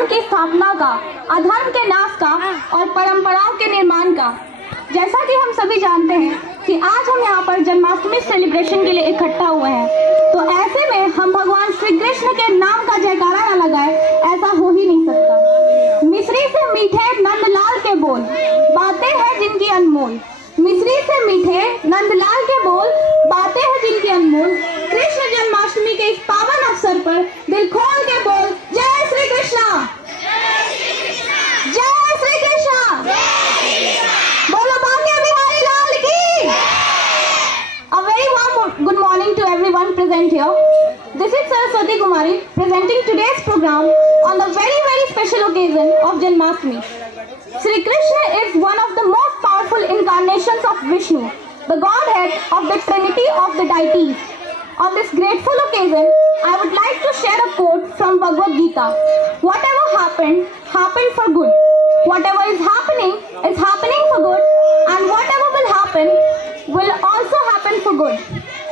धर्म की स्थापना का, अधर्म के नाश का और परंपराओं के निर्माण का। जैसा कि हम सभी जानते हैं कि आज हम यहाँ पर जन्माष्टमी सेलिब्रेशन के लिए इकट्ठा हुए हैं, तो ऐसे में हम भगवान श्री कृष्ण के नाम का जयकारा न लगाए, ऐसा हो ही नहीं सकता। मिश्री से मीठे नंदलाल के बोल, बातें हैं जिनकी अनमोल। मिश्री से मीठे नंदलाल के बोल, बातें हैं जिनकी अनमोल। कृष्ण जन्माष्टमी के इस पावन अवसर पर दिल खोल के बोल, जय श्री कृष्णा, जय श्री कृष्णा, बोलो बांके बिहारी लाल की। A very warm good morning to everyone present here. This is Saraswati Kumari presenting today's program on the very special occasion of Janmashtami. Shri Krishna is one of the most powerful incarnations of Vishnu, the Godhead of the Trinity of the deities. On this grateful occasion, I would like to share a quote from Bhagavad Gita. Whatever happened, happened for good. Whatever is happening for good, and whatever will happen will also happen for good.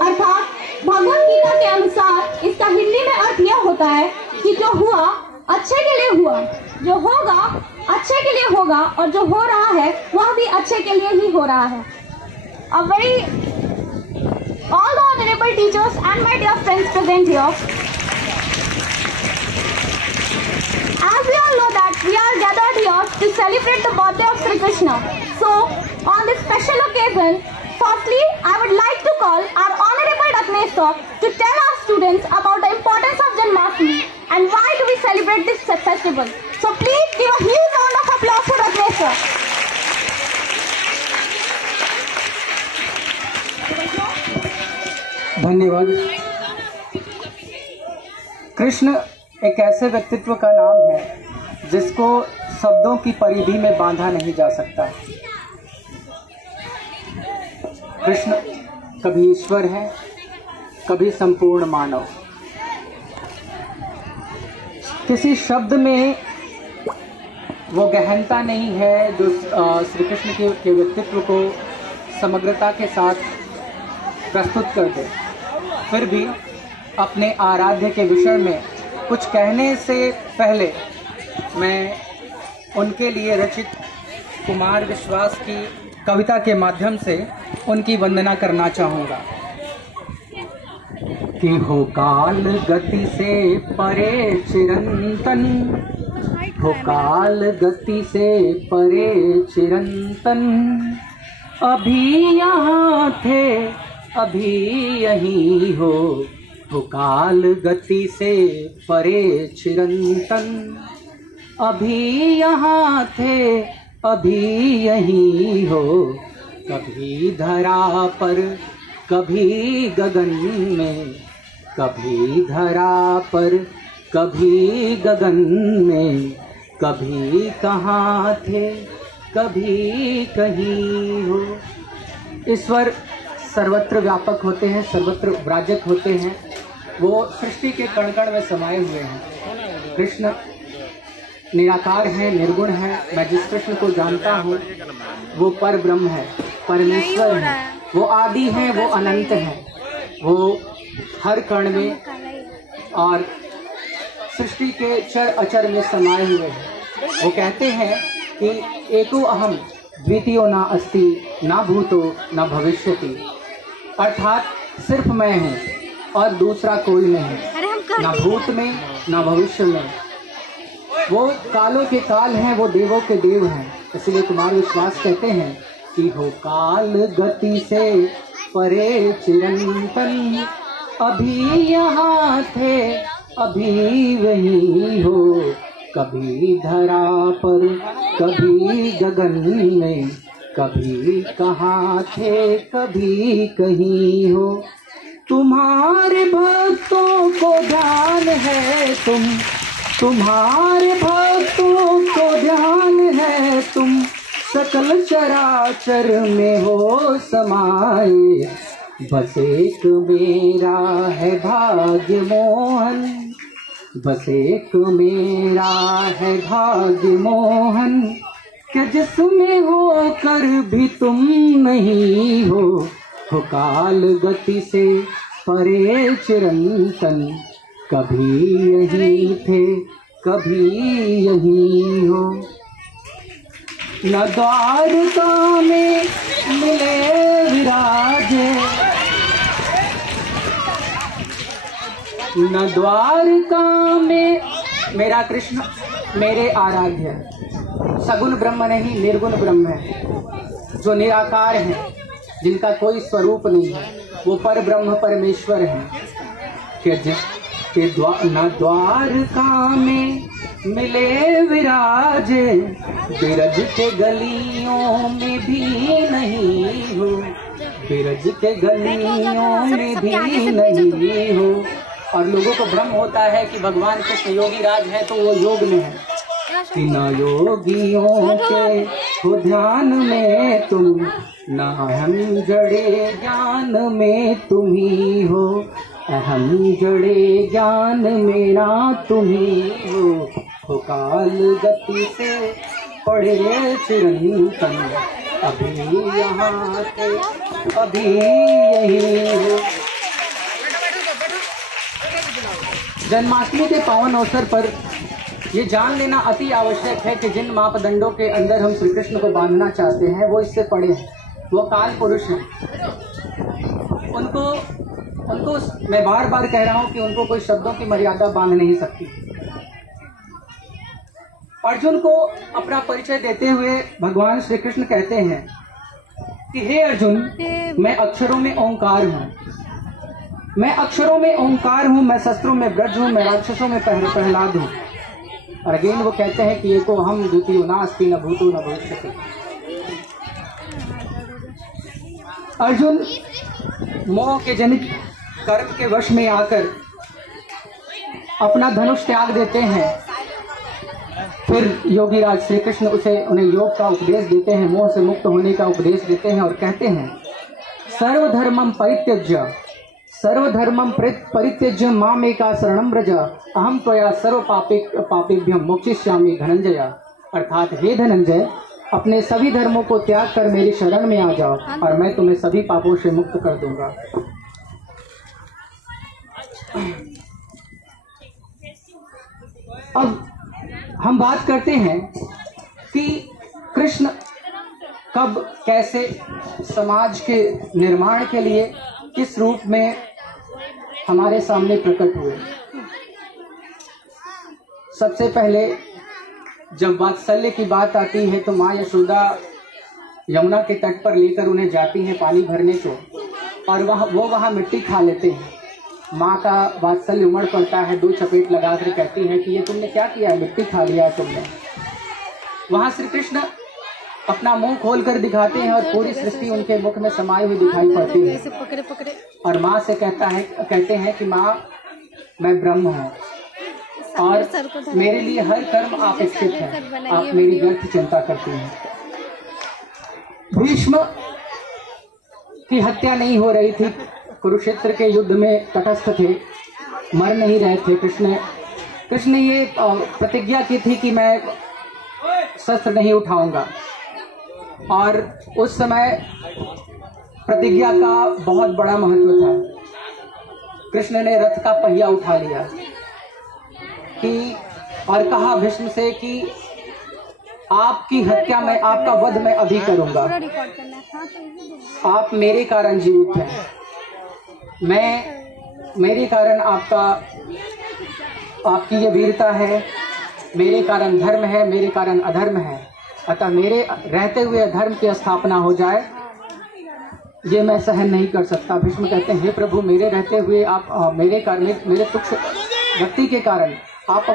अर्थात भगवद गीता के अनुसार इसका हिंदी में अर्थ यह होता है कि जो हुआ अच्छे के लिए हुआ, जो होगा अच्छे के लिए होगा, और जो हो रहा है वह भी अच्छे के लिए ही हो रहा है। All the honorable teachers and my dear friends present here, as we all know that we are gathered here to celebrate the birthday of Sri Krishna. So, on this special occasion, firstly, I would like to call our honorable Ratnesh sir to tell our students about the importance of Janmashtami and why do we celebrate this festival. So, please give a huge round of applause for Ratnesh sir. धन्यवाद। कृष्ण एक ऐसे व्यक्तित्व का नाम है जिसको शब्दों की परिधि में बांधा नहीं जा सकता। कृष्ण कभी ईश्वर है, कभी संपूर्ण मानव। किसी शब्द में वो गहनता नहीं है जो श्री कृष्ण के व्यक्तित्व को समग्रता के साथ प्रस्तुत कर दे। फिर भी अपने आराध्य के विषय में कुछ कहने से पहले मैं उनके लिए रचित कुमार विश्वास की कविता के माध्यम से उनकी वंदना करना चाहूँगा। कि हो काल गति से परे चिरंतन, हो काल गति से परे चिरंतन, अभी यहाँ थे अभी यही हो काल गति से परे चिरंतन, अभी यहाँ थे अभी यही हो, कभी धरा पर कभी गगन में, कभी धरा पर कभी गगन में, कभी कहाँ थे कभी कहीं हो। ईश्वर सर्वत्र व्यापक होते हैं, सर्वत्र विराजक होते हैं, वो सृष्टि के कण कण में समाये हुए हैं। कृष्ण निराकार है, निर्गुण है। मैं जिस कृष्ण को जानता हूँ वो पर ब्रह्म है, परमेश्वर है, वो आदि है, वो अनंत है, वो हर कण में और सृष्टि के चर अचर में समाये हुए हैं। वो कहते हैं कि एको अहम द्वितीयो ना अस्ति ना भूतो ना भविष्यति, अर्थात सिर्फ मैं हूँ और दूसरा कोई नहीं, ना भूत में ना भविष्य में। वो कालों के काल हैं, वो देवों के देव हैं। इसलिए कुमार विश्वास कहते हैं कि हो काल गति से परे चिरंतन, अभी यहाँ थे अभी वही हो, कभी धरा पर कभी गगन में, कभी कहाँ थे कभी कहीं हो। तुम्हारे भक्तों को ध्यान है तुम्हारे भक्तों को ध्यान है, तुम सकल चराचर में हो समाये, बस एक मेरा है भाग्य मोहन, बस एक मेरा है भाग्य मोहन, कि जिसमें हो कर भी तुम नहीं हो काल गति से परे चिरंतन, कभी यही थे कभी यही हो। न द्वारका में मिले विराजे, न द्वारका में मेरा कृष्ण मेरे आराध्य है। सगुण ब्रह्म नहीं, निर्गुण ब्रह्म है, जो निराकार है, जिनका कोई स्वरूप नहीं है, वो पर ब्रह्म परमेश्वर है। न द्वारका में मिले विराजे, बिरज के गलियों में भी नहीं हो, बिरज के गलियों में भी नहीं हो। और लोगों को भ्रम होता है कि भगवान कृष्ण योगी राज है तो वो योग में है। तीन योगियों के हो ध्यान में तुम, न हम जड़े ज्ञान में तुम ही हो, अहम जड़े ज्ञान मेरा तुम ही हो। काल गति से पड़े चिरंतन, अभी यहाँ थे अभी यही हो। जन्माष्टमी के पावन अवसर पर ये जान लेना अति आवश्यक है कि जिन मापदंडों के अंदर हम श्री कृष्ण को बांधना चाहते हैं वो इससे पड़े हैं। वो काल पुरुष हैं। उनको मैं बार बार कह रहा हूं कि उनको कोई शब्दों की मर्यादा बांध नहीं सकती। अर्जुन को अपना परिचय देते हुए भगवान श्री कृष्ण कहते हैं कि हे अर्जुन, मैं अक्षरों में ओंकार हूँ, मैं अक्षरों में ओंकार हूँ, मैं शस्त्रों में ब्रज हूँ, मैं राक्षसों में प्रहलाद हूँ। और अगेन वो कहते हैं कि एको हम द्वितीयो नास्ति न भूतो न भविष्यति। अर्जुन मोह के जनित कर्म के वश में आकर अपना धनुष त्याग देते हैं। फिर योगीराज श्री कृष्ण उन्हें योग का उपदेश देते हैं, मोह से मुक्त होने का उपदेश देते हैं और कहते हैं सर्वधर्मम परित्यज्य मामेका शरणं व्रज, अहम त्वया सर्व पापेभ्यं मोक्षयिष्यामि धनंजय। अर्थात हे धनंजय, अपने सभी धर्मों को त्याग कर मेरी शरण में आ जाओ और मैं तुम्हें सभी पापों से मुक्त कर दूंगा। अब हम बात करते हैं कि कृष्ण कब कैसे समाज के निर्माण के लिए किस रूप में हमारे सामने प्रकट हुए। सबसे पहले जब वात्सल्य की बात आती है तो माँ यशोदा यमुना के तट पर लेकर उन्हें जाती हैं पानी भरने को, और वहाँ मिट्टी खा लेते हैं। माँ का वात्सल्य उमड़ पड़ता है, दो चपेट लगाकर कहती है कि ये तुमने क्या किया है, मिट्टी खा लिया तुमने। वहाँ श्री कृष्ण अपना मुंह खोलकर दिखाते हैं और पूरी सृष्टि उनके मुख में समाई हुई दिखाई पड़ती है। और माँ से कहते हैं कि माँ, मैं ब्रह्म हूँ और मेरे लिए हर कर्म आप स्थित हैं, आप मेरी व्यर्थ चिंता करती हैं। भीष्म की हत्या नहीं हो रही थी, कुरुक्षेत्र के युद्ध में तटस्थ थे, मर नहीं रहे थे। कृष्ण ने ये प्रतिज्ञा की थी कि मैं शस्त्र नहीं उठाऊंगा, और उस समय प्रतिज्ञा का बहुत बड़ा महत्व था। कृष्ण ने रथ का पहिया उठा लिया और कहा भीष्म से कि आपकी हत्या में, आपका वध मैं अभी करूंगा, आप मेरे कारण जीवित हैं, मेरे कारण आपकी ये वीरता है, मेरे कारण धर्म है, मेरे कारण अधर्म है, अतः मेरे रहते हुए धर्म की स्थापना हो जाए ये मैं सहन नहीं कर सकता। भीष्म कहते हैं हे प्रभु, मेरे रहते हुए आप मेरे तुच्छ व्यक्ति के कारण आप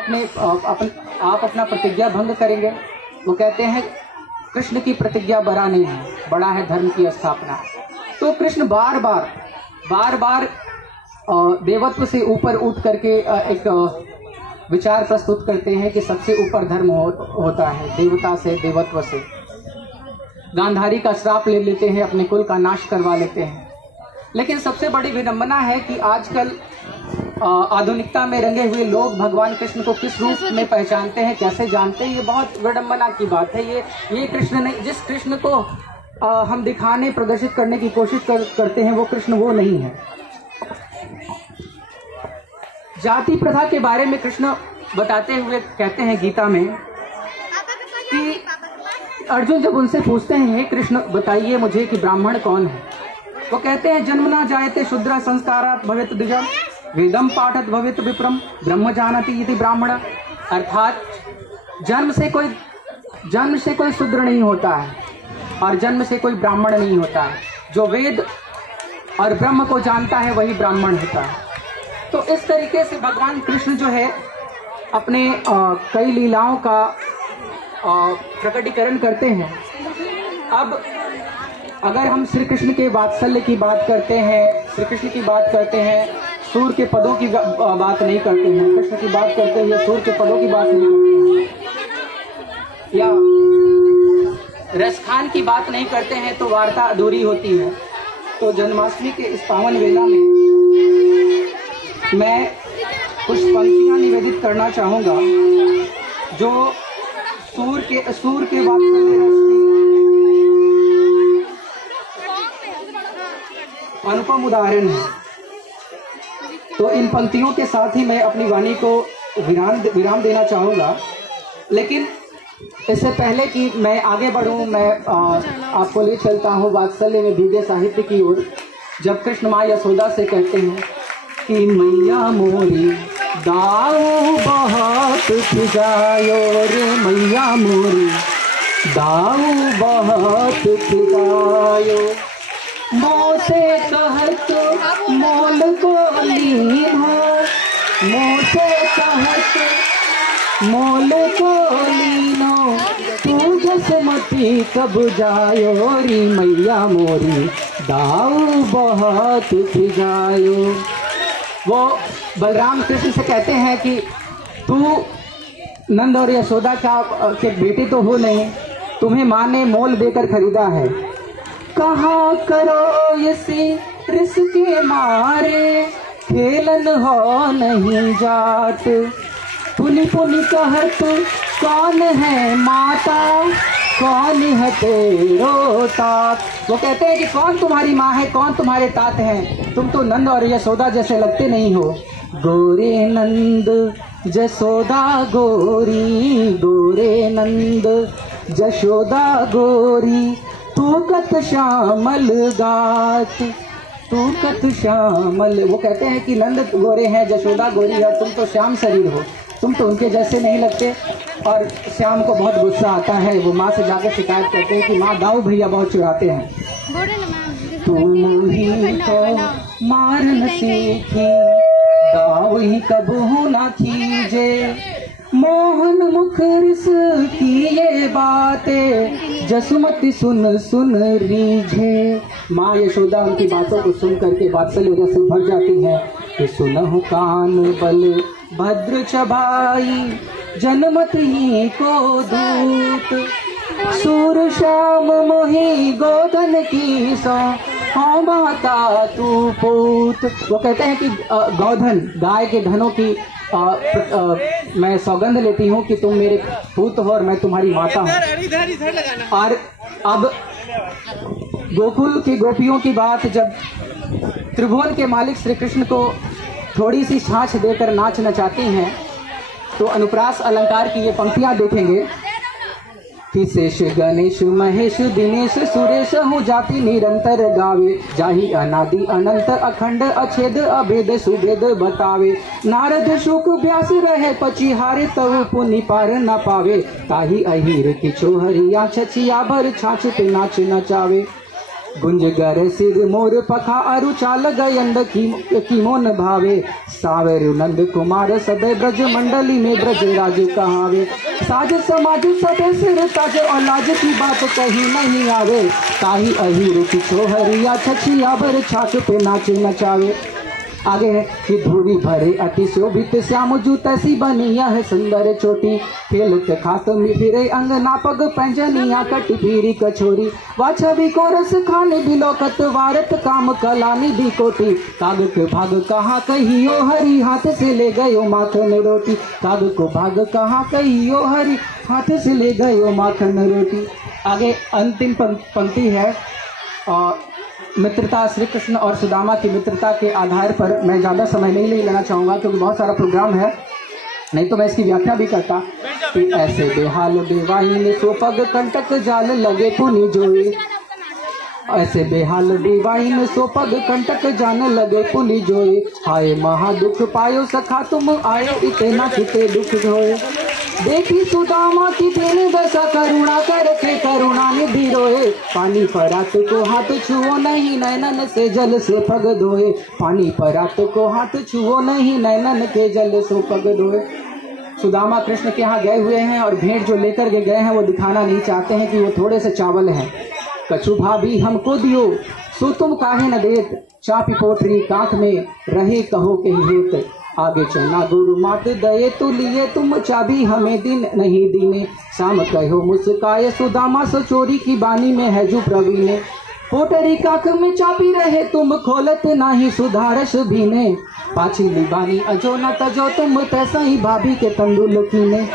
अपना प्रतिज्ञा भंग करेंगे। वो कहते हैं कृष्ण की प्रतिज्ञा बड़ा नहीं है, बड़ा है धर्म की स्थापना। तो कृष्ण बार बार देवत्व से ऊपर उठ करके एक विचार प्रस्तुत करते हैं कि सबसे ऊपर धर्म होता है, देवता से, देवत्व से। गांधारी का श्राप ले लेते हैं, अपने कुल का नाश करवा लेते हैं। लेकिन सबसे बड़ी विडंबना है कि आजकल आधुनिकता में रंगे हुए लोग भगवान कृष्ण को किस रूप में पहचानते हैं, कैसे जानते हैं, ये बहुत विडंबना की बात है। ये कृष्ण नहीं, जिस कृष्ण को हम दिखाने, प्रदर्शित करने की कोशिश करते हैं, वो कृष्ण वो नहीं है। जाति प्रथा के बारे में कृष्ण बताते हुए कहते हैं गीता में कि अर्जुन जब उनसे पूछते हैं हे कृष्ण बताइए मुझे कि ब्राह्मण कौन है, वो कहते हैं जन्मना जायते शूद्र संस्कारात् भवेत् द्विजः वेदम पाठत भवेत् विप्रम ब्रह्म जानति इति ब्राह्मण। अर्थात जन्म से कोई शूद्र नहीं होता है और जन्म से कोई ब्राह्मण नहीं होता है। जो वेद और ब्रह्म को जानता है वही ब्राह्मण होता है। तो इस तरीके से भगवान कृष्ण जो है अपने कई लीलाओं का प्रकटीकरण करते हैं। अब अगर हम श्री कृष्ण के वात्सल्य की बात करते हैं, श्री कृष्ण की बात करते हैं, सूर्य के पदों की बात नहीं करते हैं, कृष्ण की बात करते हुए सूर्य के पदों की बात नहीं करते हैं, या रसखान की बात नहीं करते हैं तो वार्ता अधूरी होती है। तो जन्माष्टमी के इस पावन वेला में मैं कुछ पंक्तियां निवेदित करना चाहूंगा जो सूर्य के वात्सल्य रस की अनुपम उदाहरण है। तो इन पंक्तियों के साथ ही मैं अपनी वाणी को विराम देना चाहूंगा। लेकिन इससे पहले कि मैं आगे बढ़ूं, मैं आपको ले चलता हूं वात्सल्य में भीगे साहित्य की ओर। जब कृष्ण माँ यशोदा से कहते हैं कि मैया मोरी दाऊ बहुत खिजायो रे, मैया मोरी दाऊ बहुत खिजायो, मोसे कहत मोल को लीनो, मोसे कहत मोल को लीनो, तू जसमती कब जायो री, मैया मोरी दाऊ बहुत खिजायो। वो बलराम कृष्ण से कहते हैं कि तू नंद और यशोदा के बेटे तो हो नहीं, तुम्हें माँ ने मोल देकर खरीदा है। कहा करो इसी रिस के मारे, खेलन हो नहीं जात, पुनि पुनि कहत कौन है माता, कौन है तेरो तात। वो कहते हैं कि कौन तुम्हारी माँ है, कौन तुम्हारे तात हैं, तुम तो नंद और यशोदा जैसे लगते नहीं हो। गोरे नंद जसोदा गोरी, गोरे नंद जशोदा गोरी, तू कत श्यामल गात, तू कत श्यामल। वो कहते हैं कि नंद गोरे हैं, जशोदा गोरी है, तुम तो श्याम शरीर हो, तुम तो उनके जैसे नहीं लगते। और श्याम को बहुत गुस्सा आता है, वो माँ से जाकर शिकायत करते हैं कि माँ दाऊ भैया बहुत चुराते हैं। तुम ही तो मारन सीखी, दाऊ ही कबहू ना कीजे, मोहन मुख रिस की ये बातें, जसुमती सुन सुन रीझे। माँ यशोदा उनकी बातों को सुन करके वात्सल्य से भर जाती है कि सुनहु कान बल भद्र चबाई, जनमत ही को दूत, सूर श्याम मोही गोधन की सो, हाँ माता तू पूत। वो कहते हैं कि गोधन गाय के धनों की मैं सौगंध लेती हूँ कि तुम मेरे पूत हो और मैं तुम्हारी माता हूँ। और अब गोकुल की गोपियों की बात, जब त्रिभुवन के मालिक श्री कृष्ण को थोड़ी सी छाछ देकर नाच नचाती हैं, तो अनुप्रास अलंकार की ये पंक्तियां देखेंगे कि शेष गणेश महेश दिनेश सुरेश हूँ जाति निरंतर गावे, जाहि अनादि अनंत अखंड अछेद अभेद सुभेद बतावे, नारद शुक व्यास रहे पचिहारे तव पुनि पार न पावे, ताहि अहिर किछो हरिया छछिया भर छाछ पे नाच नचावे, गुंज गर सिर मोर पखा अरु चाल गयंद की मोन भावे, सावेरु नंद कुमार सदै ब्रज मंडली में ब्रज राज कहावे, साज समाज सदै सिर ताज और लाज की बात कही नहीं आवे, ताही अहिर किछो हरिया छछिया भर छाछ पे नाच नचावे। आगे है कि धूरी भरे अति शोभित श्याम जूतसी बनिया है सुंदर चोटी, खेलत खात फिरे अंगना पग पैंजनिया कटी फिरी कछोरी, वाछवी को रस खाने बिलोकत वारत काम कला निधि कोटी, काग के भाग कहाँ कहियो हरि हाथ से ले गयो माखन रोटी, काग को भाग कहाँ कहियो हरि हाथ से ले गयो माखन रोटी। आगे अंतिम पंक्ति है मित्रता, श्री कृष्ण और सुदामा की मित्रता के आधार पर। मैं ज़्यादा समय नहीं लेना चाहूँगा क्योंकि बहुत सारा प्रोग्राम है। नहीं तो मैं इसकी व्याख्या भी करता कि ऐसे बेहाल बेवाहिन सो पग कंटक जाल लगे पुनि जोए। ऐसे बेहाल बेवाहिन सो पग कंटक जान लगे पुनि जोए। हाय महा दुख पायो सखा तुम आयो इतना किते दुख होए। देखी सुदामा की तेने दशा करुणा करके करुणा निधि रोए। पानी परात को हाथ छुओ नहीं नैनन से जल से पग धोए। पानी परात को हाथ छुओ नहीं नैनन के जल से पग धोए। सुदामा कृष्ण के यहाँ गए हुए हैं और भेंट जो लेकर के गए हैं वो दिखाना नहीं चाहते हैं कि वो थोड़े से चावल हैं। कछु भाभी हमको दियो सो तुम काहे न देत। चापी पोटरी कांख में रहे कहो के हेत। आगे चलना गुरु मात दये तू लिए तुम चाबी हमें दिन नहीं दीने। शाम कहो मुस्काए सुदामा सो चोरी की बानी में है जो प्रवीणे। पोटरी कांख में चापी रहे तुम खोलत नाही सुधारस भीने। पाछी लिबानी अजो न तजो तुम तैसा ही भाभी के तंदुल कीने।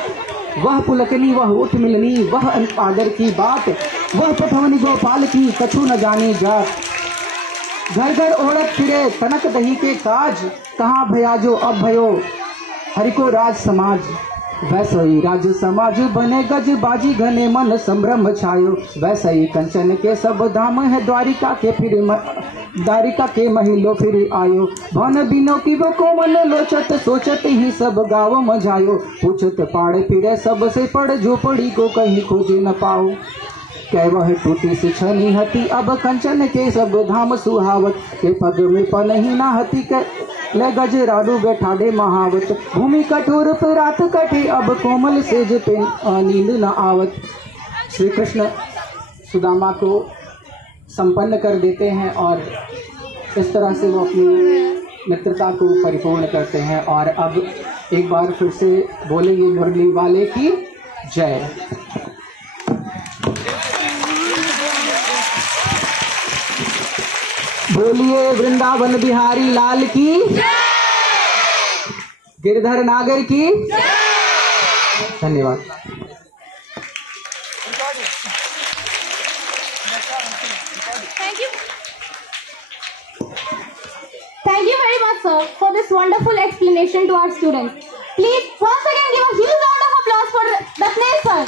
वह पुलकनी वह उठ मिलनी वह आदर की बात। वह पठवनी गोपाल की कछु न जाने जात। घर घर ओढ़त फिरे तनक दही के काज। कहाँ भयाजो अब भयो हरिको राज समाज। वैसे ही राज समाज बने गज बाजी घने मन संभ्रम छायो। वैसे ही कंचन के सब धाम है द्वारिका के फिर द्वारिका के महिलो फिर आयो। भवन बिनो की वो कोमल लोचत सोचत ही सब गाँव मझायो। पूछत पाड़े फिरे सब से पड़ झोपड़ी को कहीं खोजे न पाओ। कह वह टूटी सी छनी हती अब कंचन के सब धाम सुहावत। के पग में पनही ना हती के ले गज राडू बैठाडे महावत। भूमि कठोर पे रात कटे अब कोमल सेज पे नींद न आवत। श्री कृष्ण सुदामा को संपन्न कर देते हैं और इस तरह से वो अपनी मित्रता को परिपूर्ण करते हैं। और अब एक बार फिर से बोलेंगे मुरली वाले की जय। बोलिए वृंदावन बिहारी लाल की गिरधर नागर की धन्यवाद। Thank you very much, sir, for this wonderful explanation to our students. Please, once again, give a huge round of applause for Ratnesh sir.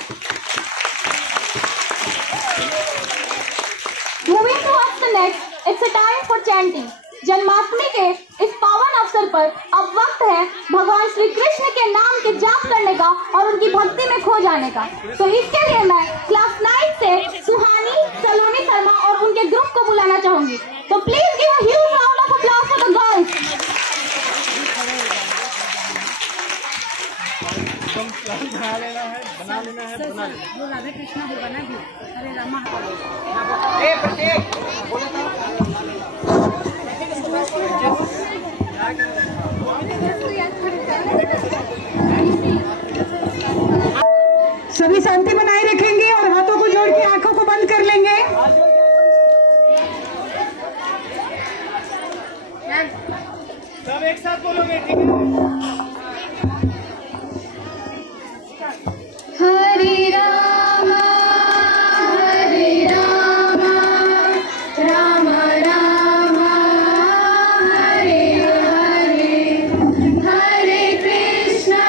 Moving towards the next, it's a time for chanting. Janmashtami के इस पावन अवसर पर अब वक्त है भगवान श्री कृष्ण के नाम के जाप करने का और उनकी भक्ति में खो जाने का। तो इसके लिए मैं क्लास 9 से सुहानी सलोनी शर्मा और उनके ग्रुप को बुलाना चाहूंगी। तो please give a huge round of applause for the girls. Radhe Krishna बना दी। अरे रामा सभी शांति बनाए रखेंगे और हाथों को जोड़ के आंखों को बंद कर लेंगे। सब एक साथ बोलोगे, ठीक है? हरे राम राम राम हरे हरे हरे कृष्ण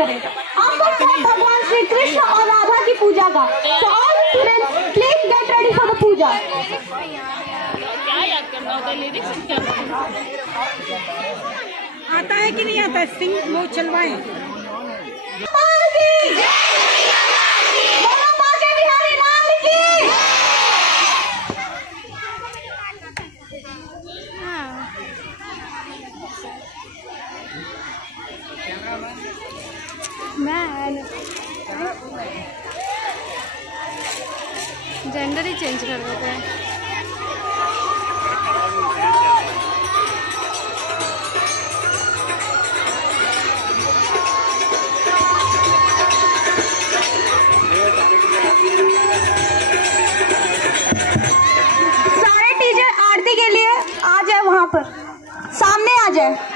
करें। आपको सब भगवान श्री कृष्ण और राधा की पूजा का। So all the students, please get ready for the पूजा। क्या याद करना होता है लिरिक्स क्या आता है कि नहीं आता? सिंग वो चलवाएं। जेंडर ही चेंज कर देते हैं। सारे टीचर आरती के लिए आ जाए, वहां पर सामने आ जाए।